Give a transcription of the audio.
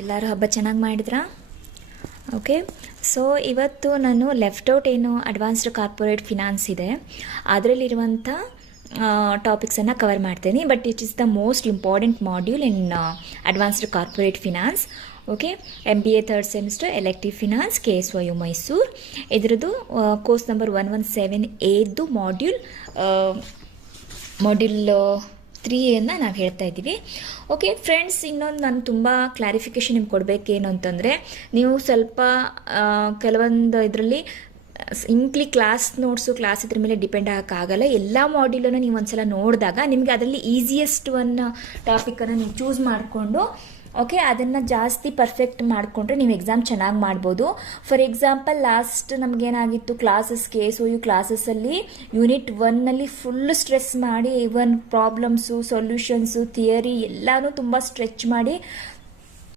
ಎಲ್ಲರೂ ಹಬ್ಬ ಚೆನ್ನಾಗಿ ಮಾಡಿದ್ರಾ? ಓಕೆ. ಸೊ ಇವತ್ತು ನಾನು ಲೆಫ್ಟ್ ಔಟ್ ಏನು ಅಡ್ವಾನ್ಸ್ಡ್ ಕಾರ್ಪೊರೇಟ್ ಫಿನಾನ್ಸ್ ಇದೆ ಅದರಲ್ಲಿರುವಂಥ ಟಾಪಿಕ್ಸನ್ನು ಕವರ್ ಮಾಡ್ತೀನಿ. But it is the most important module in advanced corporate finance. Okay. MBA third semester elective finance KSYU Mysuru. ಇದರದ್ದು ಕೋರ್ಸ್ ನಂಬರ್ 117A ಮಾಡ್ಯೂಲ್ 3 ನಾವು ಹೇಳ್ತಾ ಇದ್ದೀವಿ. ಓಕೆ ಫ್ರೆಂಡ್ಸ್, ಇನ್ನೊಂದು ನಾನು ತುಂಬ ಕ್ಲಾರಿಫಿಕೇಷನ್ ನಿಮ್ಗೆ ಕೊಡಬೇಕೇನು ಅಂತಂದರೆ, ನೀವು ಸ್ವಲ್ಪ ಕೆಲವೊಂದು ಇದರಲ್ಲಿ ಸಿಂಪ್ಲಿ ಕ್ಲಾಸ್ ಇದ್ರ ಮೇಲೆ ಡಿಪೆಂಡ್ ಆಗೋಕ್ಕಾಗಲ್ಲ. ಎಲ್ಲ ಮಾಡ್ಯೂಲನ್ನು ನೀವು ಒಂದ್ಸಲ ನೋಡಿದಾಗ ನಿಮಗೆ ಅದರಲ್ಲಿ ಈಸಿಯೆಸ್ಟ್ ಟಾಪಿಕನ್ನು ನೀವು ಚೂಸ್ ಮಾಡಿಕೊಂಡು ಓಕೆ ಅದನ್ನು ಜಾಸ್ತಿ ಪರ್ಫೆಕ್ಟ್ ಮಾಡಿಕೊಂಡ್ರೆ ನೀವು ಎಕ್ಸಾಮ್ ಚೆನ್ನಾಗಿ ಮಾಡ್ಬೋದು. ಫಾರ್ ಎಕ್ಸಾಂಪಲ್ ಲಾಸ್ಟ್ ನಮಗೇನಾಗಿತ್ತು, KSYU ಕ್ಲಾಸಸ್ಸಲ್ಲಿ ಯೂನಿಟ್ 1ನಲ್ಲಿ ಫುಲ್ ಸ್ಟ್ರೆಸ್ ಮಾಡಿ, ಇವನ್ ಪ್ರಾಬ್ಲಮ್ಸು, ಸೊಲ್ಯೂಷನ್ಸು, ಥಿಯರಿ ಎಲ್ಲನೂ ತುಂಬ ಸ್ಟ್ರೆಚ್ ಮಾಡಿ